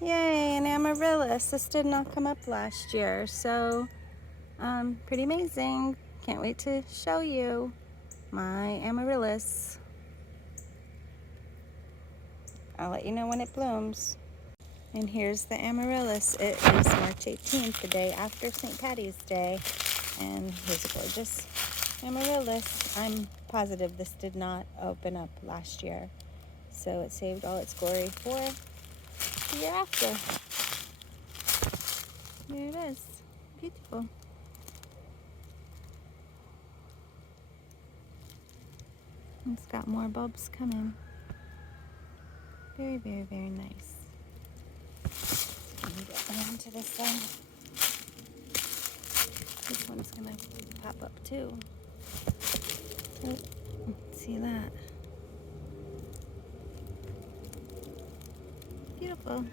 Yay, an Amaryllis. This did not come up last year, so pretty amazing. Can't wait to show you my Amaryllis. I'll let you know when it blooms. And here's the Amaryllis. It is March 18th, the day after St. Patty's Day. And here's a gorgeous Amaryllis. I'm positive this did not open up last year, so it saved all its glory for the year after. There it is. Beautiful. It's got more bulbs coming. Very, very, very nice. Let me get around to this side. This one's gonna pop up too. Oh, see that? Beautiful.